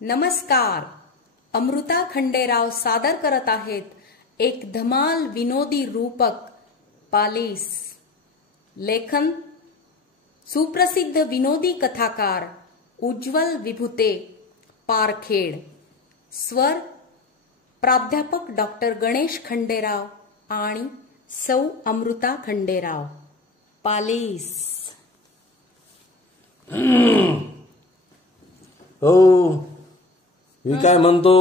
नमस्कार. अमृता खंडेराव सादर करत आहेत एक धमाल विनोदी रूपक पालीस. लेखन सुप्रसिद्ध विनोदी कथाकार उज्ज्वल विभूते पारखेड. स्वर प्राध्यापक डॉक्टर गणेश खंडेराव आणि सौ अमृता खंडेराव. पालीस. हो, मी काय म्हणतो,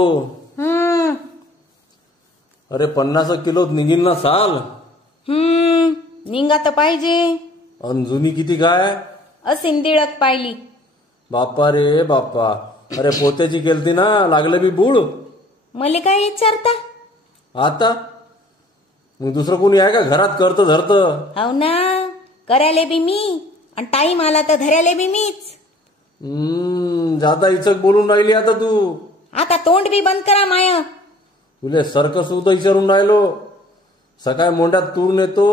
अरे 50 किलोत निघीन ना साल. निघा तर पाहिजे. अन जुनी किती काय असिंदिळक पाहिली. बाप्पा रे बाप्पा. अरे पोत्याची केलती ना, लागलं बी बूड. मले काय विचारता आता मग दुसरं कोणी आहे का घरात करत धरत? हो ना, करायले बी मी आणि टाईम आला तर धरायले बी मीच. जाता इचक बोलून राहिली आता तू. आता तोंड बी बंद करा माय. तुले सर्कस सुद्धा विचारून राहिलो. सकाळी मोंड्यात तूर नेतो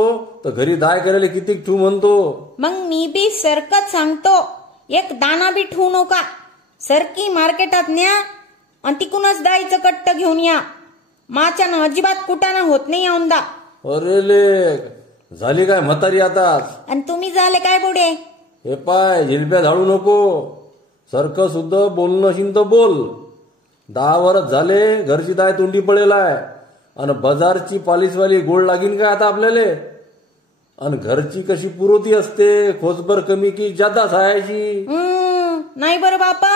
तर घरी दाय करायला किती ठेवू म्हणतो. मग मी बी सरकत सांगतो, एक दाना बी ठेवू नका. सरकी मार्केटात न्या आणि तिकूनच दाईचं कट्ट घेऊन या. माच्यानं अजिबात कुटाणा होत नाही औंदा. अरे लेक, झाली काय म्हातारी आता? आणि तुम्ही झाले काय बुडे? हे पाय, झिलप्या झाडू नको. सरकं सुद्धा बोलणं असेल तर बोल. 10 वर्ष झाले घरची दाय तोंडी पडेलाय आणि बाजारची पॉलिसवाली गोड लागीन काय आता आपल्याला? आणि घरची कशी पुरवती असते, खोचभर कमी की जादा खायची? नाही बरं बापा.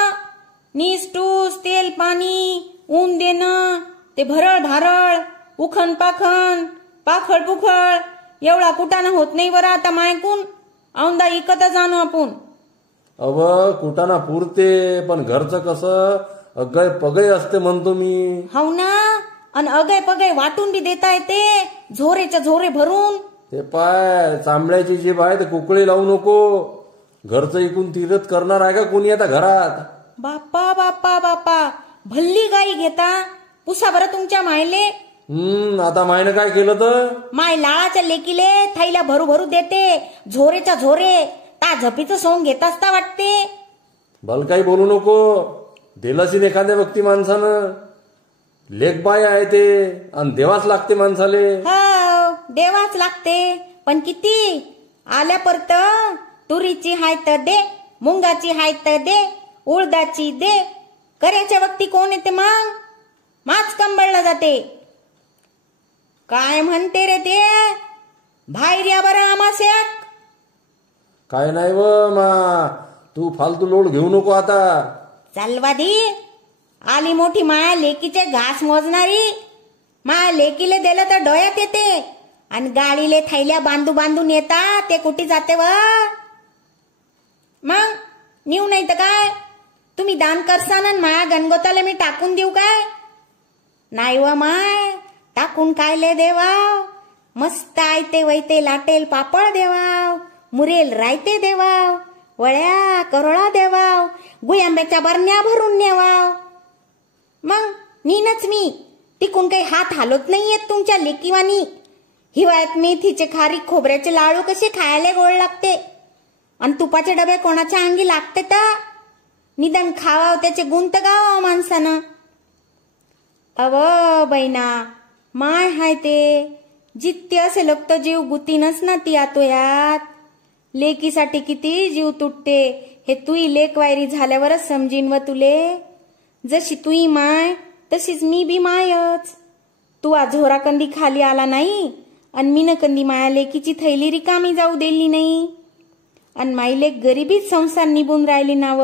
नीस टूस, तेल पाणी, ऊन देणं, ते भरळ धारळ, उखण पाखण, पाखळ पुखळ, एवढा कुटाणा होत नाही बरं आता मायकून. औंदा इकतच आणू आपण. अव कुटाणा पुरते, पण घरचं कसं अगय पगय असते म्हणतो मी. हो ना, आणि अगय पगय वाटून बी देता येते, झोरेच्या झोरे भरून. ते पाय, चांबड्याची जीभ आहे तर कुकळी लावू नको. घरचं इकून तीरथ करणार आहे का कोणी आता घरात? बाप्पा बाप्पा बाप्पा, भल्ली गाई घेता. पुसा बरं तुमच्या मायले. आता मायनं काय केलं तर? माय लाळाच्या लेकीले थैल्या भरू भरू देते, झोरेच्या झोरे. ता झपीचं सोंग घेत असता वाटते. भल काही बोलू नको. दिलंशीन एखाद्या व्यक्ती माणसानं. लेखबाय आहे ते, आणि देवाच लागते माणसाले. हो, देवाच लागते. पण किती आल्या परत तुरीची हाय तर दे, मुंगाची हाय तर दे, उळदाची दे. करायच्या व्यक्ती कोण येते मग? माच कंबळला जाते. काय म्हणते रे ते? बाहेर या बरं आमाशेक. काय नाही व मा, तू फालतू लोड घेऊ नको आता. चालवादी आली मोठी माया लेकीचे घास मोजणारी. माया लेकीले दिलं तर डोळ्यात येते, आणि गाडीले थैल्या बांधू बांधून येता. ते कुठे जाते व? मग नेऊ नाही तर काय? तुम्ही दान करसान माया गणगोताला मी टाकून देऊ काय? नाही व माय, टाकून काय ले देवाव. मस्त आयते वैते लाटेल पापड देवाव, मुरेल रायते देवाव, वळ्या करोळा देवाव, गुयांब्याच्या बरण्या भरून नेवाव. मग नीनच मी तिकून काही हात हालत नाही येत तुमच्या लेकीवानी. हिवाळ्यात मेथीचे खारी खोबऱ्याचे लाडू कसे खायला गोड लागते, आणि तुपाचे डबे कोणाच्या अंगी लागते तर? निदान खावाव त्याचे गुण तर गावाव माणसानं. अव बैना, माय हाय ते जित्य असे लोक तर जीव गुतीनच ना ती आतो यात. लेकीसाठी किती जीव तुटते हे तुई लेकवायरी झाल्यावरच समजीन व तुले. जशी तुई माय तशीच मी बी मायच. तू झोरा कंदी खाली आला नाही, आणि मीन कंदी माया लेकीची थैली रिकामी जाऊ दिली नाही. आणि माई लेक गरिबीत संसार निभून राहिली नाव,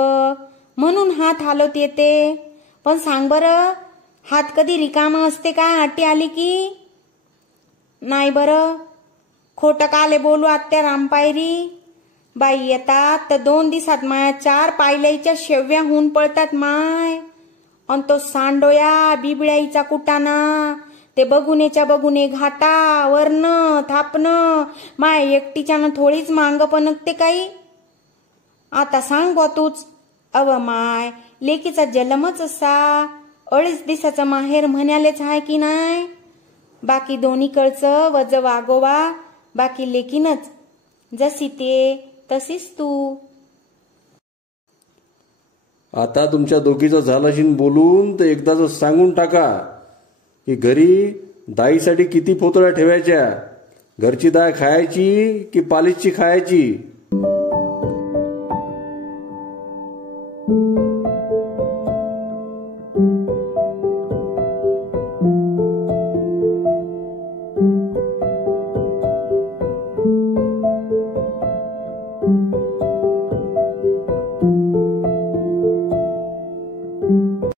म्हणून हात हालत येते. पण सांग बरं, हात कधी रिकामा असते का आटी आली की? नाही बरं. खोटं काले बोलू आत्या रामपायरी. बाई येतात तर 2 दिवसात माया 4 पायल्याच्या शेव्या होऊन पळतात माय. आणि तो सांडोया बिबळ्याईचा कुटाणा, ते बगुनेच्या बगुने घाटा वरण थापणं. माय एकटीच्यानं थोडीच मांग पणकते काही. आता सांग बा तूच. अव माय, लेकीचा जन्मच असा 2.5 दिवसाचा माहेर म्हणालेच आहे की नाही? बाकी दोन्हीकडचं वज वागोवा, बाकी लेकीनच. जशी ते तशीच तू. आता तुमच्या दोघीचं झालं असेल बोलून तर एकदाच सांगून टाका की घरी दाईसाठी किती पोतळ्या ठेवायच्या, घरची डाळ खायची की पालिशची खायची.